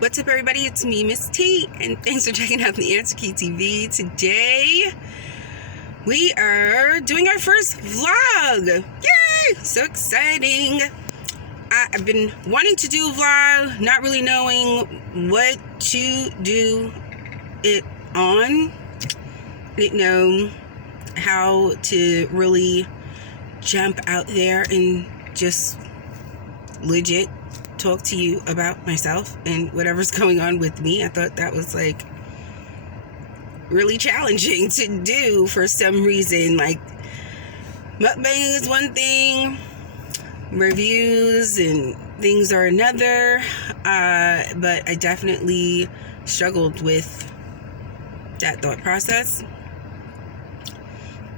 What's up, everybody? It's me, Miss T, and thanks for checking out the Answer Key TV. Today, we are doing our first vlog. Yay! So exciting. I've been wanting to do a vlog, not really knowing what to do it on. I didn't know how to really jump out there and just legit talk to you about myself and whatever's going on with me. I thought that was like really challenging to do for some reason. Like, mukbang is one thing, reviews and things are another, but I definitely struggled with that thought process,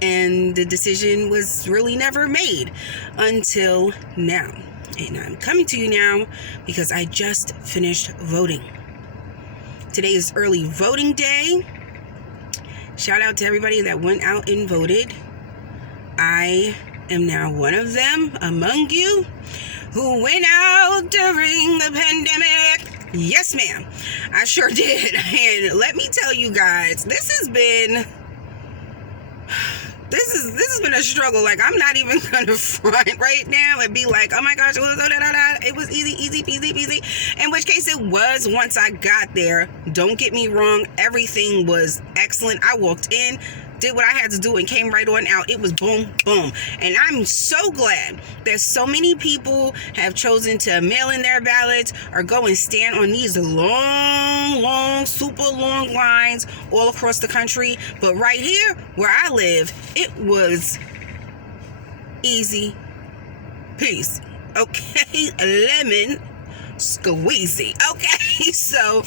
and the decision was really never made until now. And I'm coming to you now because I just finished voting. Today is early voting day. Shout out to everybody that went out and voted. I am now one of them among you who went out during the pandemic. Yes, ma'am. I sure did. And let me tell you guys, this has been a struggle. Like, I'm not even gonna front right now and be like, oh my gosh, it was easy peasy. In which case it was once I got there. Don't get me wrong, everything was excellent. I walked in, did what I had to do, and came right on out. It was boom, boom. And I'm so glad that so many people have chosen to mail in their ballots or go and stand on these long, super long lines all across the country. But right here where I live, it was easy peace. Okay, lemon squeezy. Okay, so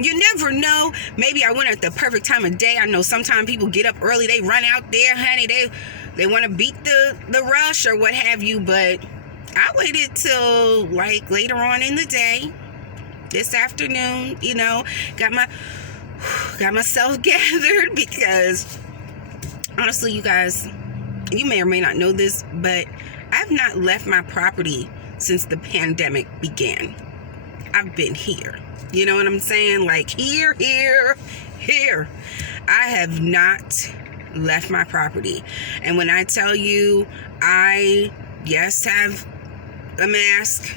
you never know. Maybe I went at the perfect time of day. I know sometimes people get up early, they run out there, honey, they want to beat the rush or what have you, but I waited till like later on in the day, this afternoon, got myself gathered, because honestly, you guys, you may or may not know this, but I've not left my property since the pandemic began. I've been here. You know what I'm saying? Like, here. I have not left my property. And when I tell you, I, yes, have a mask,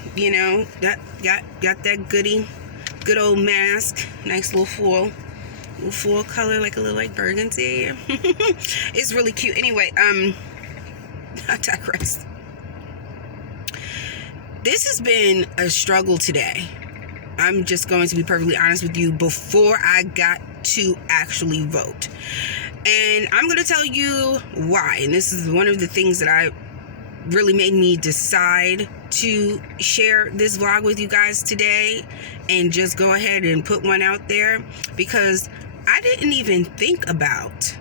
got that good old mask. Nice little fall color, like a little like burgundy. It's really cute. Anyway, I digress. This has been a struggle today. I'm just going to be perfectly honest with you before I got to actually vote. And I'm going to tell you why. And this is one of the things that really made me decide to share this vlog with you guys today and just go ahead and put one out there, because I didn't even think about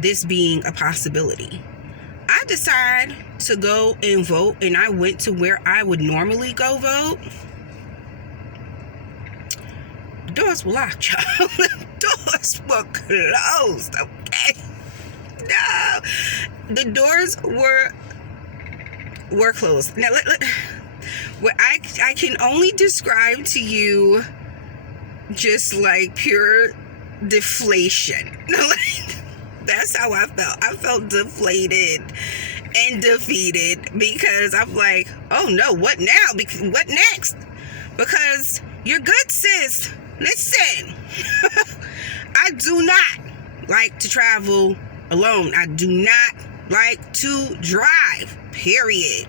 this being a possibility. I decided to go and vote, and I went to where I would normally go vote. The doors were locked, y'all. The doors were closed, okay? No. The doors were closed. Now, what I can only describe to you just like pure deflation. That's how I felt. I felt deflated and defeated, because I'm like, oh no, what now? What next? Because you're good, sis. Listen, I do not like to travel alone. I do not like to drive, period.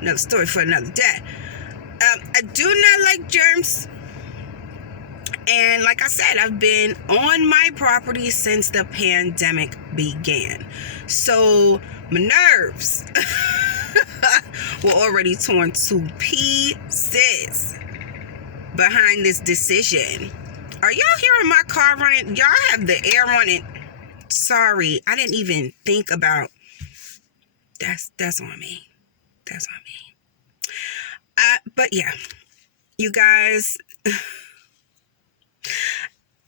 Another story for another day. I do not like germs. And like I said, I've been on my property since the pandemic began. So my nerves were already torn to pieces behind this decision. Are y'all hearing my car running? Y'all have the air running. Sorry, I didn't even think about. That's on me. That's on me. But yeah, you guys,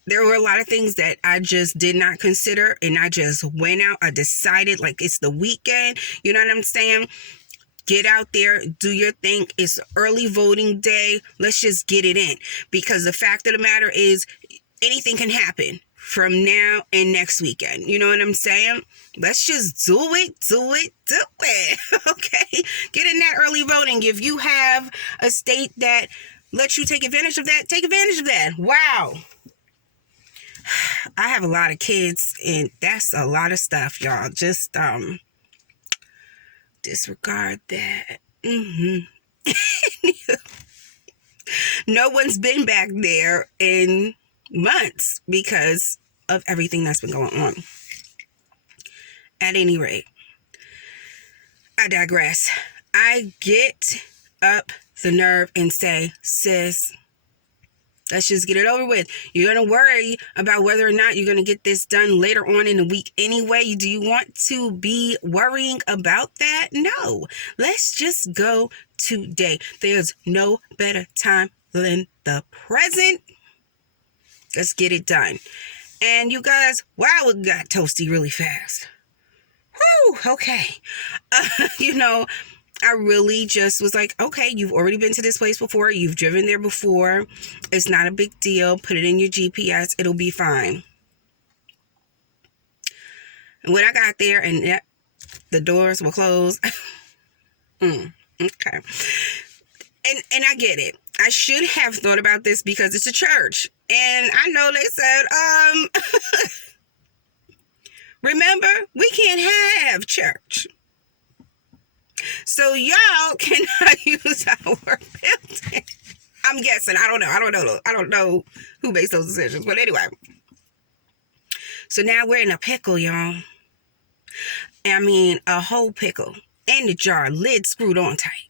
there were a lot of things that I just did not consider, and I just went out. I decided, like, it's the weekend. You know what I'm saying? Get out there, do your thing. It's early voting day. Let's just get it in. Because the fact of the matter is, anything can happen from now and next weekend. You know what I'm saying? Let's just do it. Okay? Get in that early voting. If you have a state that lets you take advantage of that, take advantage of that. Wow. I have a lot of kids, and that's a lot of stuff, y'all. Just disregard that. No one's been back there in months because of everything that's been going on. At any rate, I digress. I get up the nerve and say, sis, let's just get it over with. You're going to worry about whether or not you're going to get this done later on in the week anyway. Do you want to be worrying about that? No. Let's just go today. There's no better time than the present. Let's get it done. And you guys, wow, it got toasty really fast. Whew, okay. I really just was like, okay, you've already been to this place before. You've driven there before. It's not a big deal. Put it in your GPS. It'll be fine. And when I got there and the doors were closed. Okay. And I get it. I should have thought about this because it's a church. And I know they said, remember, we can't have church. So y'all cannot use our building. I'm guessing. I don't know who makes those decisions. But anyway. So now we're in a pickle, y'all. I mean, a whole pickle. In the jar, lid screwed on tight.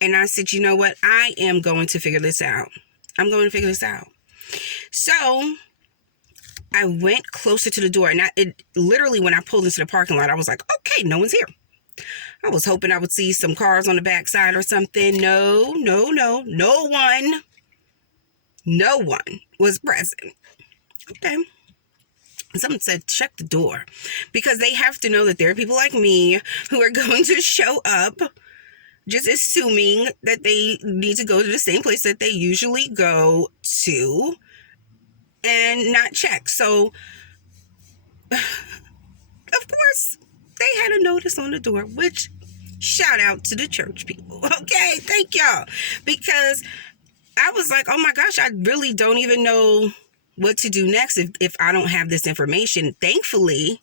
And I said, you know what? I am going to figure this out. I'm going to figure this out. So I went closer to the door, and literally when I pulled into the parking lot, I was like, okay, no one's here. I was hoping I would see some cars on the backside or something. No one was present. Okay. Someone said, check the door, because they have to know that there are people like me who are going to show up just assuming that they need to go to the same place that they usually go to and not check. So, of course, they had a notice on the door, which shout out to the church people. Okay, thank y'all. Because I was like, oh my gosh, I really don't even know what to do next if I don't have this information. Thankfully,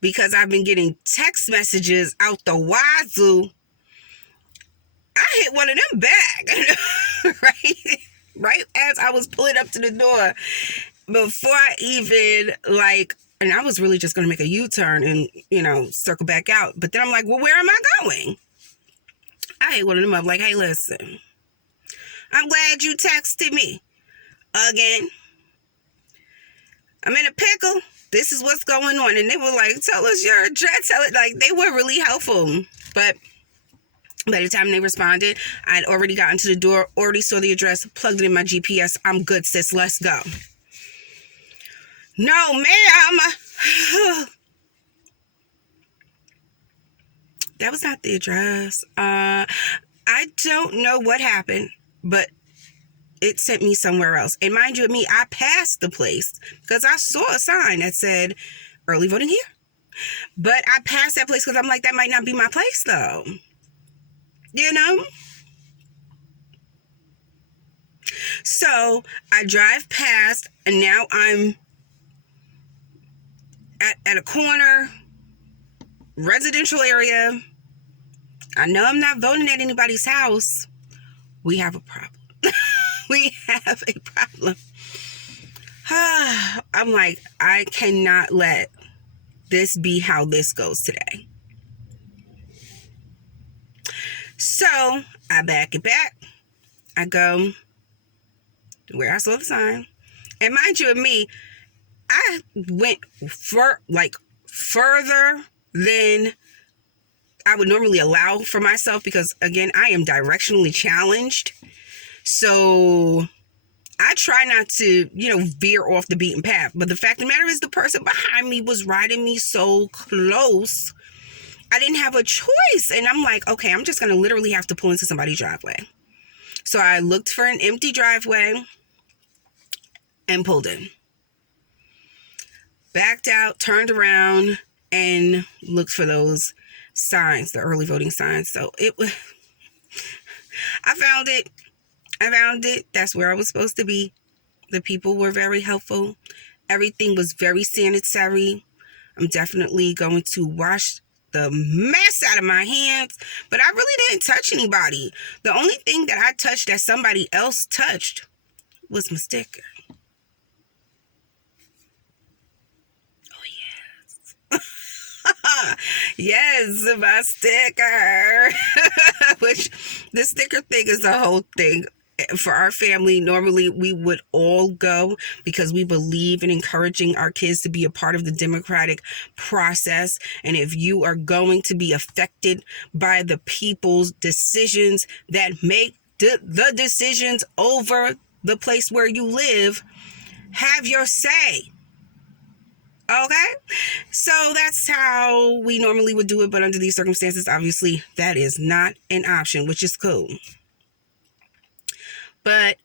because I've been getting text messages out the wazoo, I hit one of them back, right as I was pulling up to the door, before I even, and I was really just going to make a U-turn and, circle back out. But then I'm like, well, where am I going? I hit one of them up like, hey, listen, I'm glad you texted me again. I'm in a pickle. This is what's going on. And they were like, tell us your address. They were really helpful. But by the time they responded, I'd already gotten to the door, already saw the address, plugged it in my GPS. I'm good, sis. Let's go. No, ma'am. That was not the address. I don't know what happened, but it sent me somewhere else. And mind you, I passed the place because I saw a sign that said early voting here. But I passed that place because I'm like, that might not be my place though. So I drive past, and now I'm at a corner, residential area. I know I'm not voting at anybody's house. We have a problem. We have a problem. I'm like, I cannot let this be how this goes today. So I back it back. I go where I saw the sign. And mind you and me, I went further than I would normally allow for myself because, again, I am directionally challenged. So I try not to, veer off the beaten path. But the fact of the matter is the person behind me was riding me so close. I didn't have a choice. And I'm like, okay, I'm just going to literally have to pull into somebody's driveway. So I looked for an empty driveway and pulled in. Backed out, turned around, and looked for those signs, the early voting signs. So it was, I found it. That's where I was supposed to be. The people were very helpful. Everything was very sanitary. I'm definitely going to wash the mess out of my hands, but I really didn't touch anybody. The only thing that I touched that somebody else touched was my sticker. Yes, my sticker. Which the sticker thing is the whole thing. For our family, normally we would all go because we believe in encouraging our kids to be a part of the democratic process. And if you are going to be affected by the people's decisions that make the decisions over the place where you live, have your say. Okay, so that's how we normally would do it, but under these circumstances, obviously, that is not an option, which is cool. But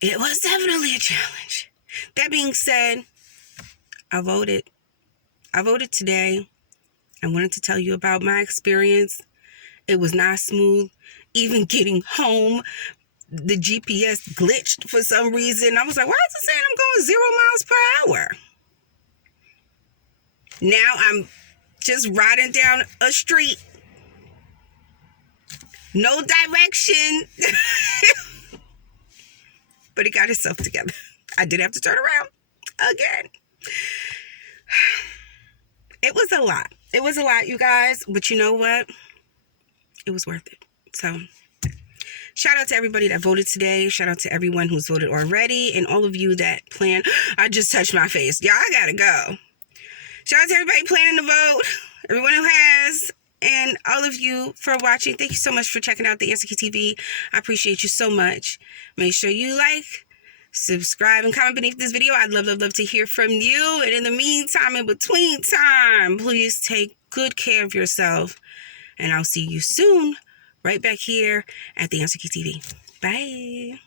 it was definitely a challenge. That being said, I voted. I voted today. I wanted to tell you about my experience. It was not smooth. Even getting home, the GPS glitched for some reason. I was like, why is it saying I'm going 0 miles per hour? Now I'm just riding down a street. No direction. But it got itself together. I did have to turn around again. It was a lot. It was a lot, you guys. But you know what? It was worth it. So shout out to everybody that voted today. Shout out to everyone who's voted already. And all of you that plan. I just touched my face. Y'all, I gotta go. Shout out to everybody planning to vote. Everyone who has. And all of you for watching. Thank you so much for checking out the Answer Key TV. I appreciate you so much. Make sure you like, subscribe, and comment beneath this video. I'd love to hear from you. And in the meantime, in between time, please take good care of yourself. And I'll see you soon right back here at the Answer Key TV. Bye.